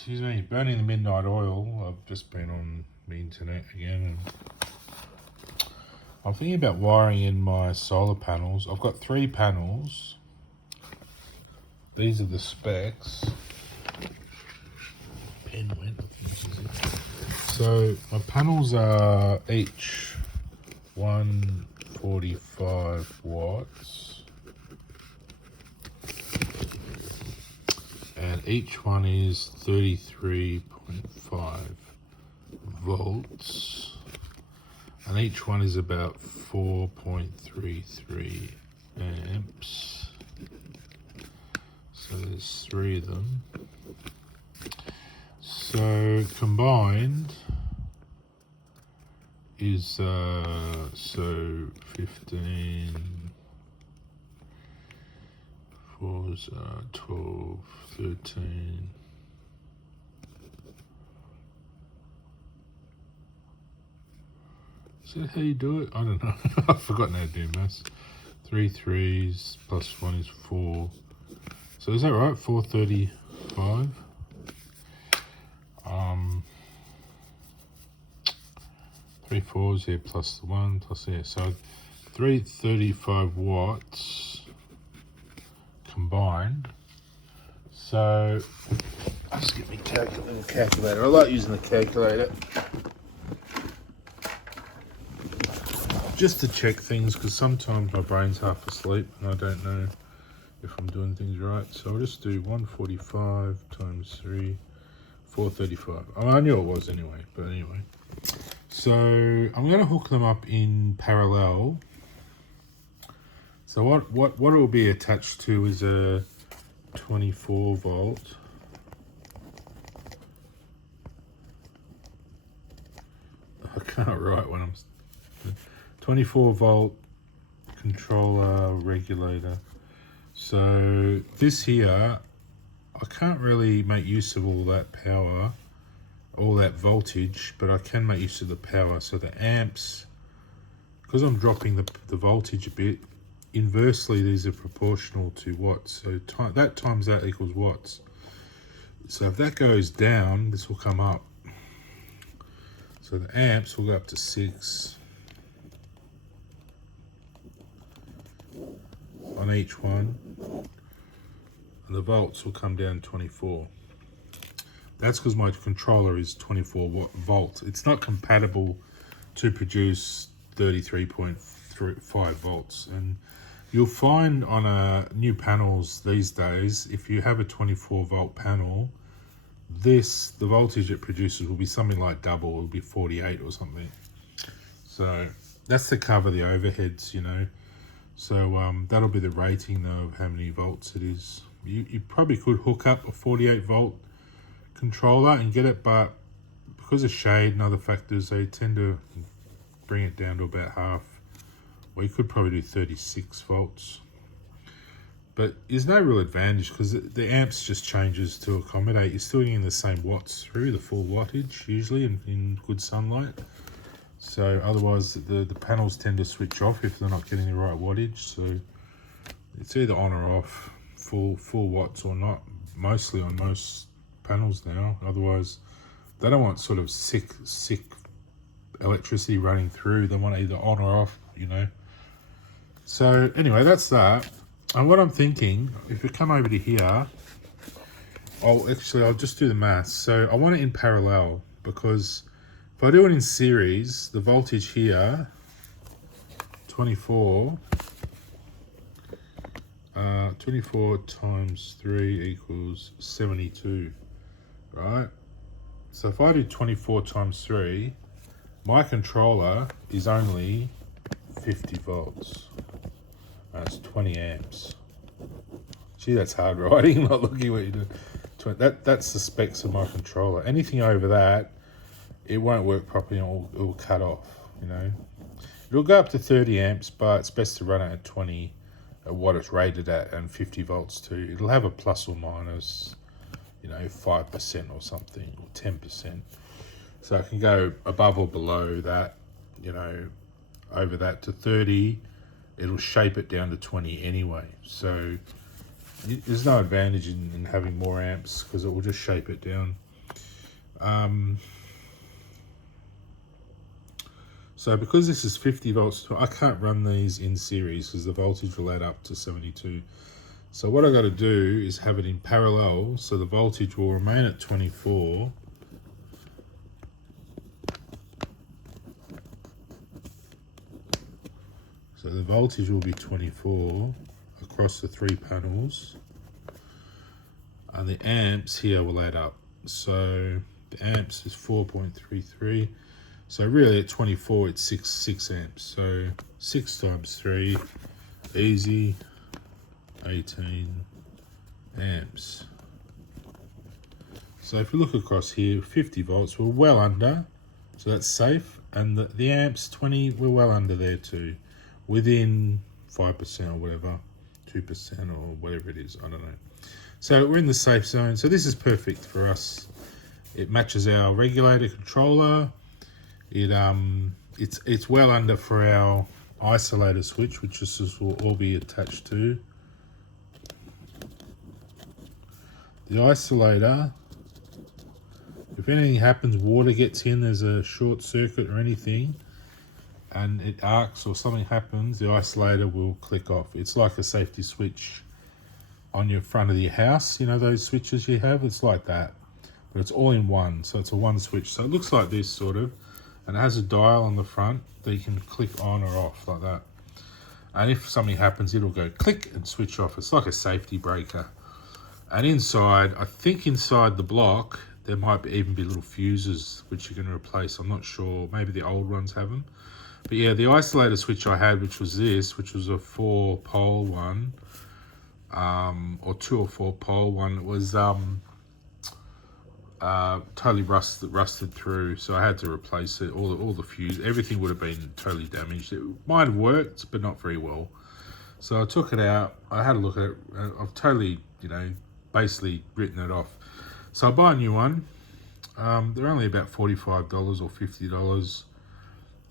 Excuse me, burning the midnight oil. I've just been on the internet again and I'm thinking about wiring in my solar panels. I've got 3 panels. These are the specs. Pen went, I think this is it. So my panels are each 145 watts. And each one is 33.5 volts. And each one is about 4.33 amps. So there's 3 of them. So combined is so 15, 4 is 12, 13. Is that how you do it? I don't know. I've forgotten how to do maths. 3 3s plus 1 is 4. So is that right? 435. 3 4s here plus the 1 plus here. So 335 watts combined. So I'll just get my calculator. I like using the calculator just to check things, because sometimes my brain's half asleep and I don't know if I'm doing things right. So I'll just do 145 times 3, 435. Oh, I knew it was anyway, but anyway. So I'm going to hook them up in parallel. So what it will be attached to is a 24 volt. I can't write when I'm 24 volt controller regulator. So this here, I can't really make use of all that power, all that voltage, but I can make use of the power. So the amps, because I'm dropping the voltage a bit, inversely these are proportional to watts. So that times that equals watts. So if that goes down, this will come up. So the amps will go up to 6 on each one, and the volts will come down 24. That's because my controller is 24 volt. It's not compatible to produce 33.5 volts. And you'll find on new panels these days, if you have a 24 volt panel, the voltage it produces will be something like double. It'll be 48 or something. So that's to cover the overheads, you know. So that'll be the rating though of how many volts it is. You probably could hook up a 48 volt controller and get it, but because of shade and other factors, they tend to bring it down to about half. Well, you could probably do 36 volts. But there's no real advantage because the amps just changes to accommodate. You're still getting the same watts through, the full wattage usually in good sunlight. So otherwise the panels tend to switch off if they're not getting the right wattage. So it's either on or off, full watts or not, mostly on most panels now. Otherwise they don't want sort of sick electricity running through. They want either on or off, you know. So anyway, that's that. And what I'm thinking, if we come over to here, I'll just do the maths. So I want it in parallel, because if I do it in series, the voltage here, 24 times 3 equals 72, right? So if I do 24 times 3, my controller is only 50 volts. That's 20 amps. Gee, that's hard writing, not looking what you do. That's the specs of my controller. Anything over that, it won't work properly and it will cut off, you know. It'll go up to 30 amps, but it's best to run it at 20, at what it's rated at, and 50 volts too. It'll have a plus or minus, you know, 5% or something, or 10%. So I can go above or below that, you know, over that to 30. It'll shape it down to 20 anyway. So there's no advantage in having more amps, because it will just shape it down. So because this is 50 volts, I can't run these in series because the voltage will add up to 72. So what I got to do is have it in parallel, so the voltage will remain at 24. So the voltage will be 24 across the 3 panels, and the amps here will add up. So the amps is 4.33. So really at 24 it's 6 amps. So 6 times 3, easy, 18 amps. So if you look across here, 50 volts, we're well under, so that's safe. And the amps 20, we're well under there too, within 5% or whatever, 2% or whatever it is, I don't know. So we're in the safe zone. So this is perfect for us. It matches our regulator controller. It's well under for our isolator switch, which this will all be attached to. The isolator, if anything happens, water gets in, there's a short circuit or anything, and it arcs or something happens, the isolator will click off. It's like a safety switch on your front of your house. You know those switches you have? It's like that, but it's all in one. So it's a one switch. So it looks like this sort of, and it has a dial on the front that you can click on or off like that. And if something happens, it'll go click and switch off. It's like a safety breaker. And inside, I think inside the block, there might even be little fuses which you're going to replace. I'm not sure. Maybe the old ones have them. But yeah, the isolator switch I had, which was this, which was a 4-pole one, or 2 or 4-pole one, it was totally rusted through, so I had to replace it. All the fuse, everything would have been totally damaged. It might have worked, but not very well. So I took it out. I had a look at it. I've totally, basically written it off. So I buy a new one. They're only about $45 or $50.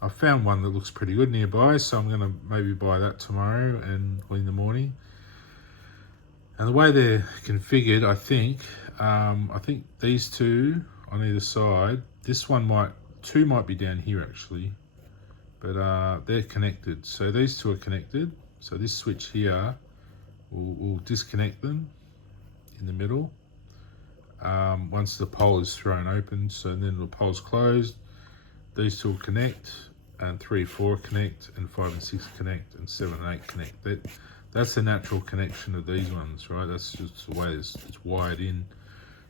I found one that looks pretty good nearby, so I'm going to maybe buy that tomorrow and in the morning. And the way they're configured, I think these two on either side, two might be down here actually, but they're connected. So these two are connected. So this switch here will disconnect them in the middle once the pole is thrown open. So then the pole's closed. These two will connect, and 3, 4 connect, and 5 and 6 connect, and 7 and 8 connect. That's the natural connection of these ones, right? That's just the way it's wired in.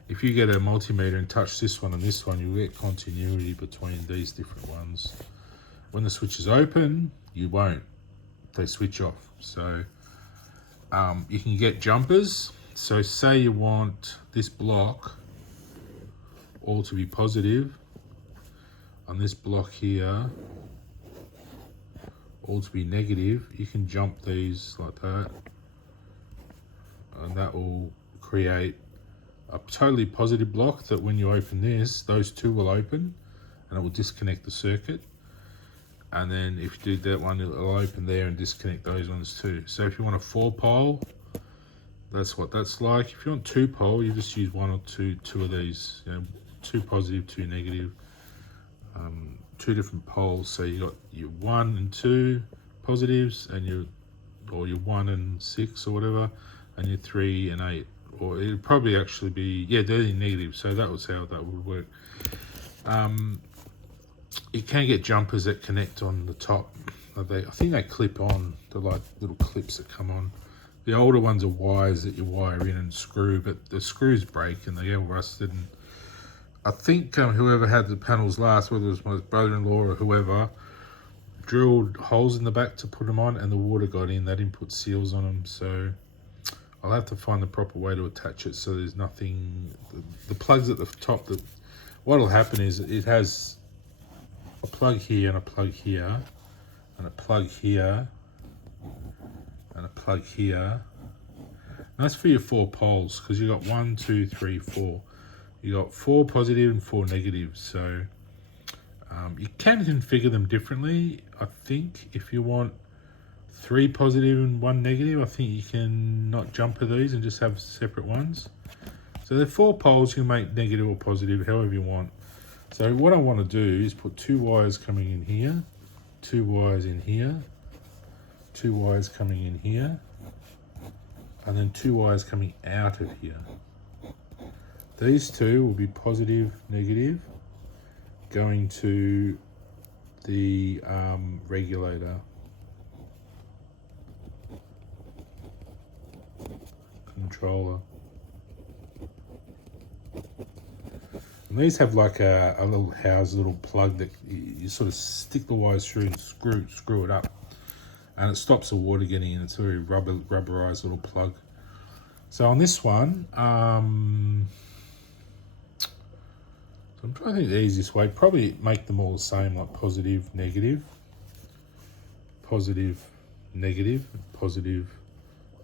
If you get a multimeter and touch this one and this one, you'll get continuity between these different ones. When the switch is open, you won't. They switch off. So you can get jumpers. So say you want this block all to be positive, on this block here all to be negative, you can jump these like that, and that will create a totally positive block that when you open this, those two will open and it will disconnect the circuit. And then if you do that one, it'll open there and disconnect those ones too. So if you want a 4-pole, that's what that's like. If you want 2-pole, you just use 1 or 2 of these, 2 positive, 2 negative, 2 different poles. So you got your 1 and 2 positives, and your 1 and 6 or whatever, and your 3 and 8, or it'd probably actually be, they're negative. So that was how that would work. You can get jumpers that connect on the top. I think they clip on. They're like little clips that come on. The older ones are wires that you wire in and screw, but the screws break and they get rusted. And I think whoever had the panels last, whether it was my brother-in-law or whoever, drilled holes in the back to put them on, and the water got in. They didn't put seals on them, so I'll have to find the proper way to attach it so there's nothing. The plugs at the top. What'll happen is it has a plug here and a plug here, and a plug here, and a plug here. And that's for your 4 poles, because you got 1, 2, 3, 4. You got 4 positive and 4 negative. So you can configure them differently. I think if you want 3 positive and 1 negative, I think you can not jumper these and just have separate ones. So there are 4 poles. You can make negative or positive, however you want. So what I want to do is put 2 wires coming in here, 2 wires in here, 2 wires coming in here, and then 2 wires coming out of here. These 2 will be positive, negative, going to the regulator. Controller. And these have like a little house, a little plug that you sort of stick the wires through and screw it up, and it stops the water getting in. It's a very rubberized little plug. So on this one, I'm trying to think the easiest way. Probably make them all the same, like positive, negative, positive, negative, positive,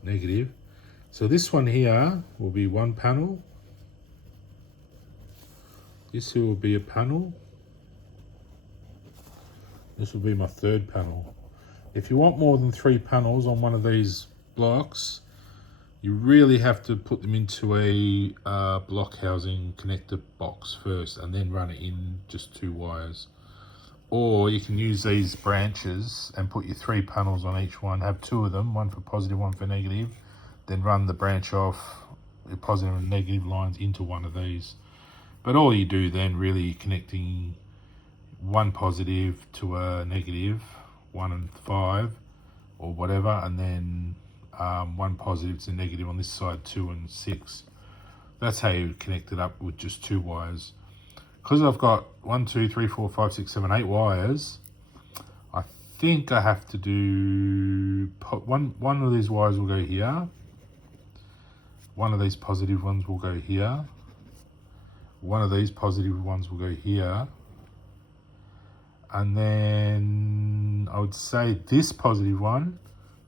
negative. So this one here will be 1 panel. This here will be a panel. This will be my 3rd panel. If you want more than 3 panels on one of these blocks, you really have to put them into a block housing connector box first and then run it in just 2 wires. Or you can use these branches and put your 3 panels on each one, have 2 of them, one for positive, one for negative, then run the branch off, the positive and negative lines into one of these. But all you do then really connecting 1 positive to a negative, 1 and 5 or whatever, and then 1 positive to negative on this side, 2 and 6. That's how you connect it up with just 2 wires. Because I've got 1, 2, 3, 4, 5, 6, 7, 8 wires, I think I have to do one of these wires will go here. One of these positive ones will go here. One of these positive ones will go here. And then I would say this positive one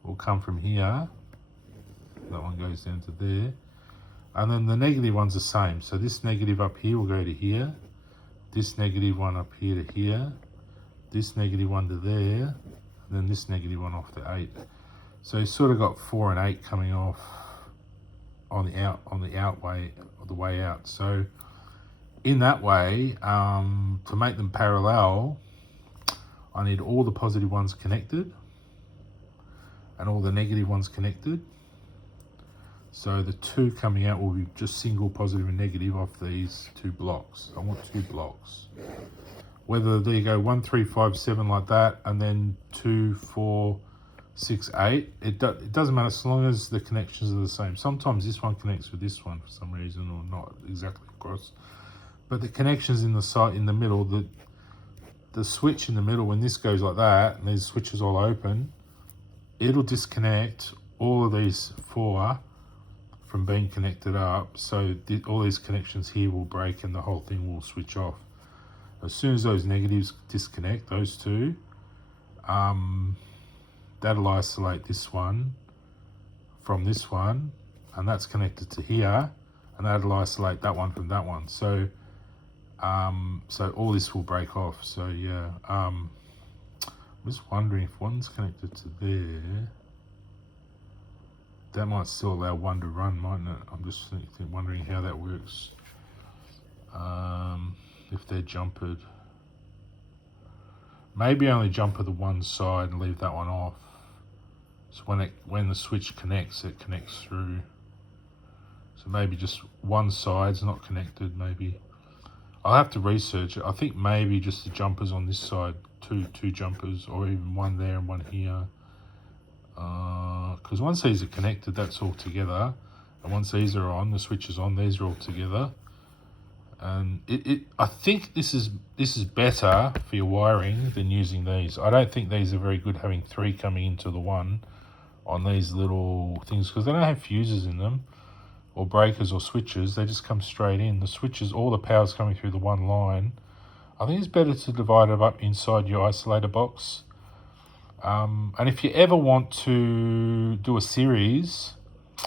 will come from here. That one goes down to there. And then the negative one's the same. So this negative up here will go to here. This negative one up here to here. This negative one to there. And then this negative one off to 8. So you sort of got 4 and 8 coming off on the way out. So in that way, to make them parallel, I need all the positive ones connected and all the negative ones connected. So the 2 coming out will be just single positive and negative off these 2 blocks. I want 2 blocks. Whether they go 1, 3, 5, 7 like that, and then 2, 4, 6, 8, it doesn't matter as long as the connections are the same. Sometimes this one connects with this one for some reason, or not exactly across. But the connections in the middle, the switch in the middle, when this goes like that, and these switches all open, it'll disconnect all of these 4 from being connected up. So all these connections here will break and the whole thing will switch off. As soon as those negatives disconnect, those 2, that'll isolate this one from this one, and that's connected to here, and that'll isolate that one from that one. So so all this will break off. So yeah, I'm just wondering if one's connected to there, that might still allow one to run, mightn't it? I'm just wondering how that works. If they're jumpered, maybe only jumper the one side and leave that one off. So when the switch connects, it connects through. So maybe just one side's not connected. Maybe I'll have to research it. I think maybe just the jumpers on this side, two jumpers, or even one there and one here. Because once these are connected, that's all together, and once these are on, the switch is on, these are all together. And I think this is better for your wiring than using these. I don't think these are very good having 3 coming into the one on these little things, because they don't have fuses in them or breakers or switches. They just come straight in. The switches, all the power's coming through the one line. I think it's better to divide it up inside your isolator box. And if you ever want to do a series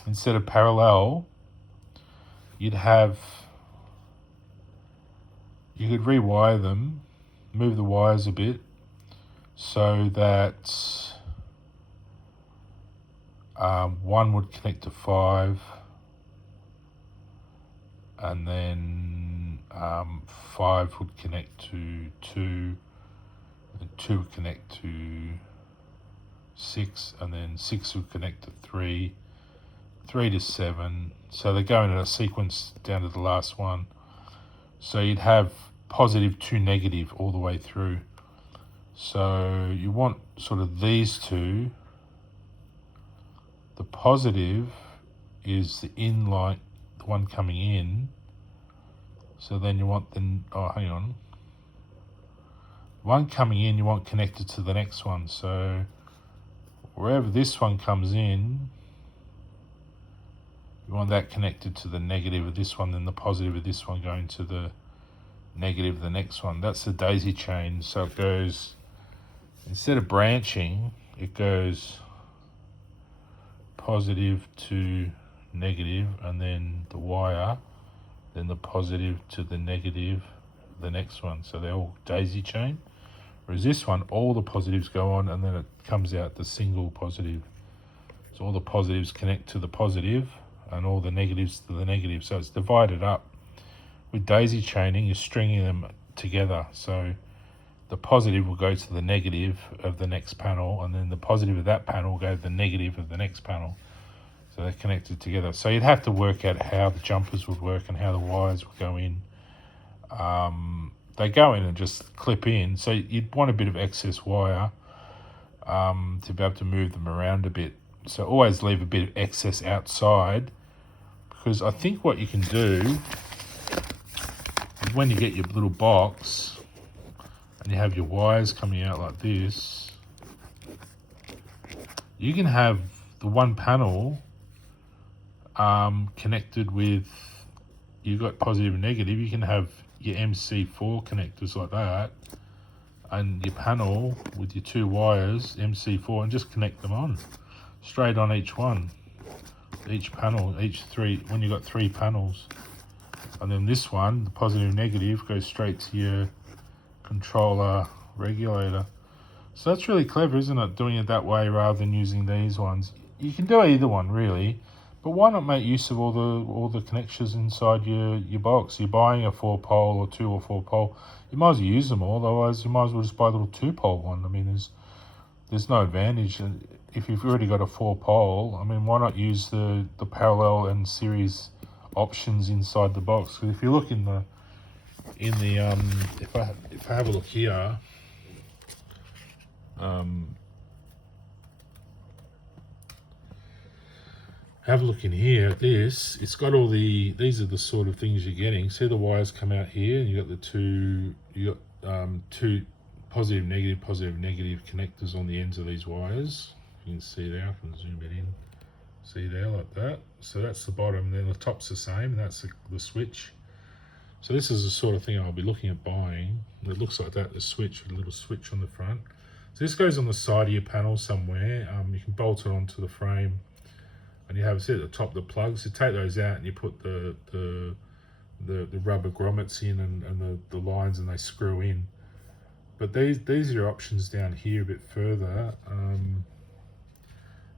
instead of parallel, you could rewire them, move the wires a bit so that one would connect to 5 and then 5 would connect to 2, and 2 would connect to 6, and then 6 would connect to 3, 3 to 7. So they go in a sequence down to the last one. So you'd have positive to negative all the way through. So you want sort of these two. The positive is the in light, the one coming in. So then you want one coming in you want connected to the next one. So wherever this one comes in, you want that connected to the negative of this one, then the positive of this one going to the negative of the next one. That's the daisy chain. So it goes, instead of branching, it goes positive to negative, and then the wire, then the positive to the negative, the next one. So they're all daisy chain. Whereas this one, all the positives go on, and then it comes out the single positive. So all the positives connect to the positive, and all the negatives to the negative. So it's divided up. With daisy chaining, you're stringing them together. So the positive will go to the negative of the next panel, and then the positive of that panel will go to the negative of the next panel. So they're connected together. So you'd have to work out how the jumpers would work and how the wires would go in. They go in and just clip in. So you'd want a bit of excess wire to be able to move them around a bit. So always leave a bit of excess outside, because I think what you can do is when you get your little box and you have your wires coming out like this, you can have the one panel connected with, you've got positive and negative, you can have your mc4 connectors like that, and your panel with your 2 wires, mc4, and just connect them on, straight on each one, each panel, each 3, when you've got 3 panels. And then this one, the positive and negative, goes straight to your controller regulator. So that's really clever, isn't it, doing it that way rather than using these ones. You can do either one really, but why not make use of all the connections inside your box? You're buying a 4-pole or 2 or 4-pole, you might as well use them all. Otherwise you might as well just buy a little 2-pole one. I mean, there's no advantage if you've already got a 4-pole. I mean, why not use the parallel and series options inside the box? Because if you look in the if I have a look here, have a look in here at this, it's got all these are the sort of things you're getting. See the wires come out here, and you got the two positive negative connectors on the ends of these wires. You can see there, I can zoom it in, see there, like that. So that's the bottom, and then the top's the same, and that's the switch. So this is the sort of thing I'll be looking at buying. It looks like that, the switch, a little switch on the front. So this goes on the side of your panel somewhere. You can bolt it onto the frame, and you have, see at the top, the plugs. You take those out and you put the rubber grommets in, and the lines, and they screw in. But these are your options down here a bit further.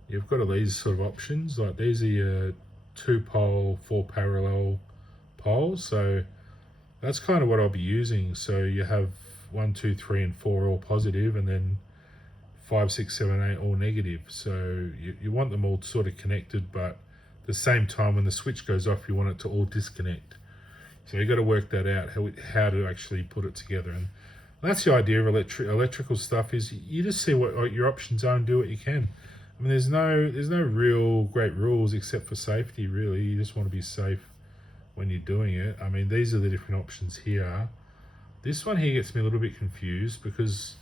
You've got all these sort of options, like these are your 2-pole, 4 parallel poles. So that's kind of what I'll be using. So you have 1, 2, 3, and 4 all positive, and then 5, 6, 7, 8 all negative. So you want them all sort of connected, but at the same time, when the switch goes off, you want it to all disconnect. So you've got to work that out, how to actually put it together. And that's the idea of electrical stuff, is you just see what your options are and do what you can. I mean, there's no real great rules except for safety, really. You just want to be safe when you're doing it. I mean, these are the different options here. This one here gets me a little bit confused, because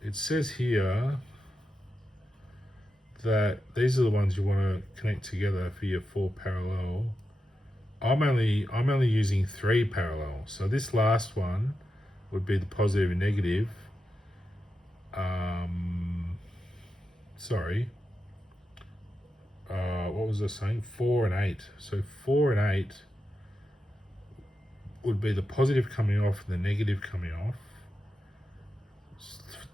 it says here that these are the ones you want to connect together for your 4 parallel. I'm only using 3 parallel. So this last one would be the positive and negative. What was I saying? 4 and 8. So 4 and 8 would be the positive coming off and the negative coming off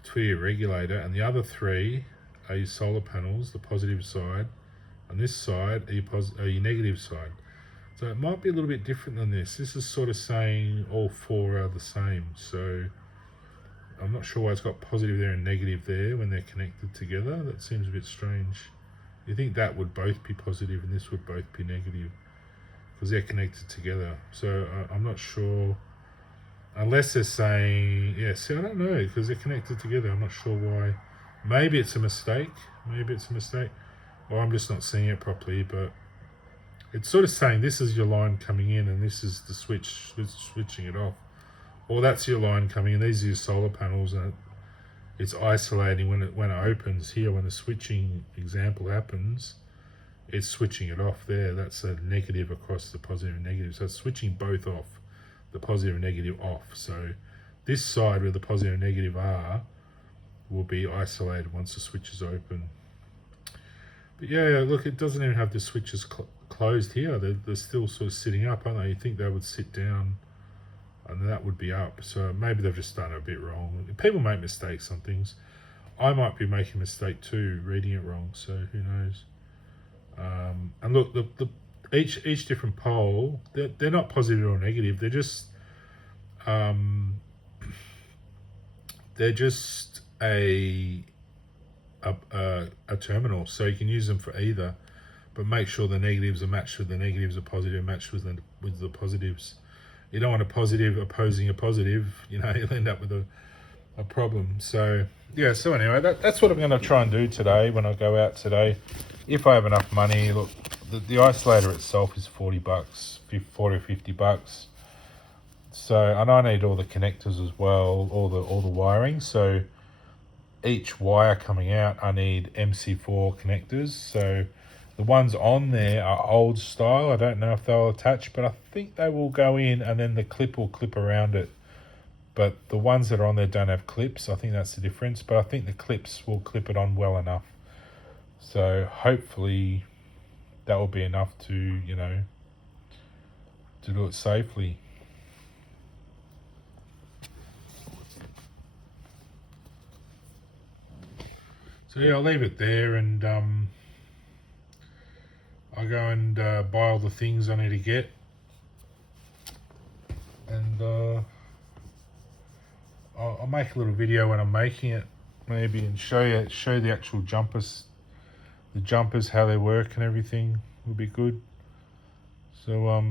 to your regulator, and the other 3 are your solar panels, the positive side, and this side are your negative side. So it might be a little bit different than this. This is sort of saying all 4 are the same. So I'm not sure why it's got positive there and negative there when they're connected together. That seems a bit strange. You think that would both be positive and this would both be negative because they're connected together. So I'm not sure, unless they're saying, yeah, see, I don't know, because they're connected together. I'm not sure why. Maybe it's a mistake. Or I'm just not seeing it properly, but it's sort of saying this is your line coming in and this is the switching it off. Or that's your line coming in. These are your solar panels, and it's isolating when it opens here. When the switching example happens, it's switching it off there. That's a negative across the positive and negative. So it's switching both off, the positive and negative off. So this side where the positive and negative are will be isolated once the switch is open. But yeah, look, it doesn't even have the switches closed here. They're still sort of sitting up, aren't they? You think they would sit down and that would be up. So maybe they've just done it a bit wrong. People make mistakes on things. I might be making a mistake too, reading it wrong. So who knows? And look, each different pole, they're not positive or negative. They're just a terminal. So you can use them for either, but make sure the negatives are matched with the negatives, a positive matched with the positives. You don't want a positive opposing a positive, you'll end up with a problem. So yeah, so anyway, that's what I'm going to try and do today when I go out today. If I have enough money, look, the isolator itself is $40, $40 or $50. So, and I need all the connectors as well, all the wiring. So each wire coming out, I need mc4 connectors. So the ones on there are old style. I don't know if they'll attach, but I think they will go in and then the clip will clip around it. But the ones that are on there don't have clips. I think that's the difference. But I think the clips will clip it on well enough. So hopefully that will be enough to, to do it safely. So yeah, I'll leave it there, and I'll go and buy all the things I need to get, and I'll make a little video when I'm making it, maybe, and show the actual jumpers, how they work and everything will be good. So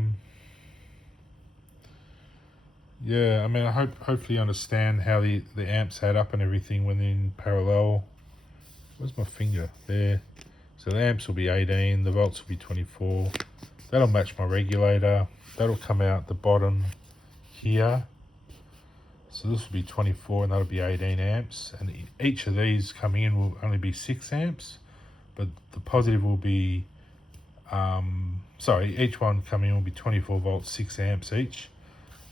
yeah, I mean, I hopefully you understand how the amps add up and everything when they're in parallel. Where's my finger? There. So the amps will be 18, the volts will be 24. That'll match my regulator. That'll come out the bottom here. So this will be 24 and that'll be 18 amps. And each of these coming in will only be 6 amps. But the positive will be, each one coming in will be 24 volts, 6 amps each.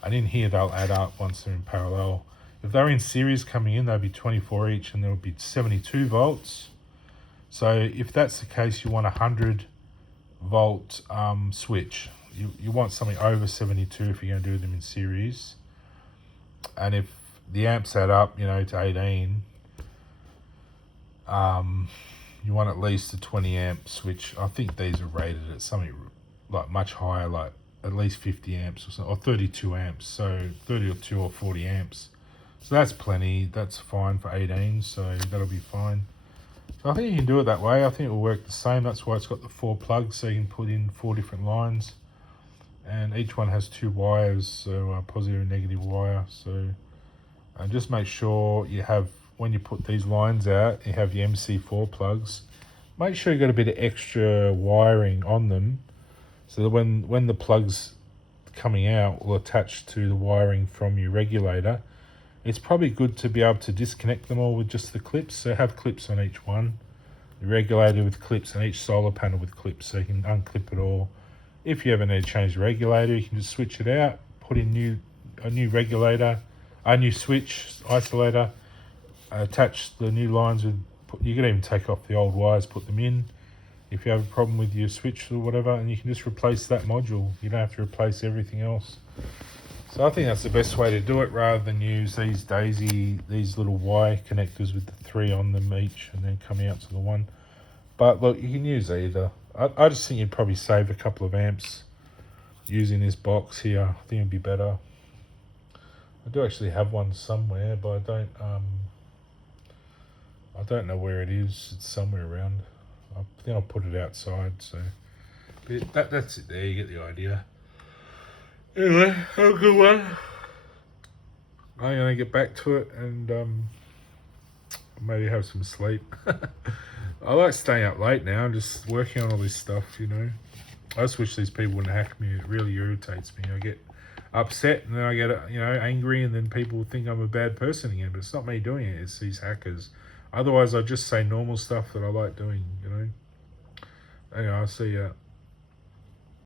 And in here they'll add up once they're in parallel. If they're in series coming in, they'll be 24 each and there'll be 72 volts. So if that's the case, you want a 100 volt switch. You want something over 72 if you're going to do them in series. And if the amps add up, to 18, you want at least a 20 amp switch. I think these are rated at something like much higher, like at least 50 amps or something, or 32 amps. So 32 or 40 amps. So that's plenty. That's fine for 18. So that'll be fine. So I think you can do it that way. I think it will work the same. That's why it's got the 4 plugs, so you can put in 4 different lines. And each one has 2 wires, so positive and negative wire. So just make sure you have, when you put these lines out, you have your mc4 plugs. Make sure you got a bit of extra wiring on them, so that when the plugs coming out will attach to the wiring from your regulator. It's probably good to be able to disconnect them all with just the clips. So have clips on each one, the regulator with clips, and each solar panel with clips, so you can unclip it all. If you ever need to change the regulator, you can just switch it out, put in a new regulator, a new switch, isolator, attach the new lines with, you can even take off the old wires, put them in if you have a problem with your switch or whatever, and you can just replace that module. You don't have to replace everything else. So I think that's the best way to do it, rather than use these little Y connectors with the 3 on them each and then coming out to the 1. But look, you can use either. I just think you'd probably save a couple of amps using this box here. I think it'd be better. I do actually have one somewhere, but I don't know where it is. It's somewhere around. I think I'll put it outside. So but that's it. There, you get the idea. Anyway, have a good one. I'm gonna get back to it and maybe have some sleep. I like staying up late now. I'm just working on all this stuff. I just wish these people wouldn't hack me. It really irritates me. I get upset and then I get angry, and then people think I'm a bad person again. But it's not me doing it. It's these hackers. Otherwise, I just say normal stuff that I like doing. Anyway, I'll see ya.